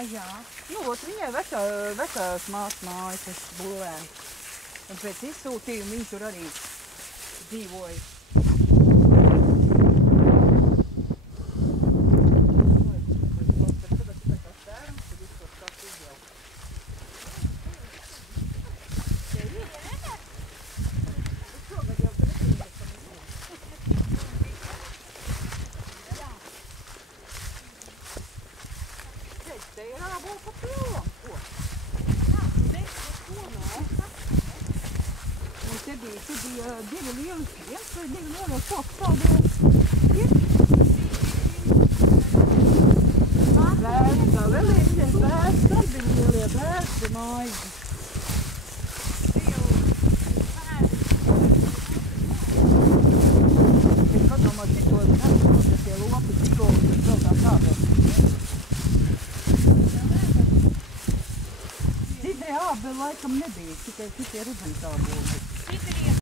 Jā. Nu, ot, viņai vecās mātes mājas, tas būvēm. Un pēc izsūtījuma viņš tur arī dzīvoja. Te ir ābolu pa pillam, ko? Jā, un te bija divi lieli, viens vai divi lielos kokus tādēļ. Vērsta, vēl ir viens vērsts, tad bija lielie vērsti mājas. Es padomāju, cik to ir tie lopi, cik to vēl tā tādēļ. Citie ābeli laikam nebija, tikai citie rudens āboli.